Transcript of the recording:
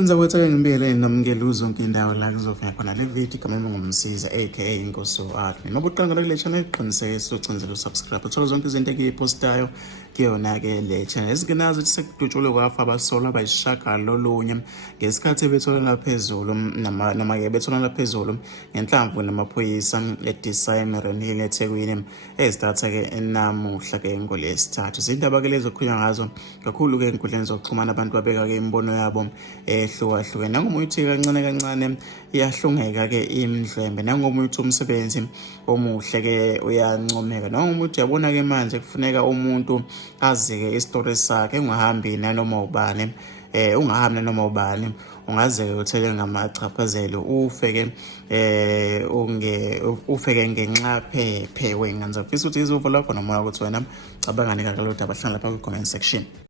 Kwenza ukuthi ngibiyele nomngeli uzonke indawo la kuzofika khona le video igama ngumsiza aka inkosi art. Noma uqala kule channel iqinisekise ucinzele usubscribe uthola zonke izinto engiyipostayo kuyona ke le channel. Ezingenazo ukuthi sekudutshulwe kwafa abasola abayishaka lolunye ngesikhathi bethola laphezulu noma ke bethola laphezulu ngenhlamvu namaphoyisa eDisamond Hill eThekwini ezidatha ke namuhla ke ngolesithathu. Izindaba ke lezo kukhulunywa ngazo kakhulu ke enkundleni zokuxhumana abantu babeka ke imbono yabo ehlukahlukene. Nangoma uthi kancane kancane iyahlungeka ke imidlembe, nangoma uthi umsebenzi omuhle ke uyancomeka, nangoma uthi yabona ke manje kufuneka umuntu azi ke istory sakhe, ungahambi nanoma ubani ungahambi nanoma ubani, ungaze uthele ngamachaphazelo ufe ke ngenxa phephe wengane. Ngifisa ukuthi izuvo lakho noma ukuthi wena cabangani kalolu daba, hlala lapha ku comment section.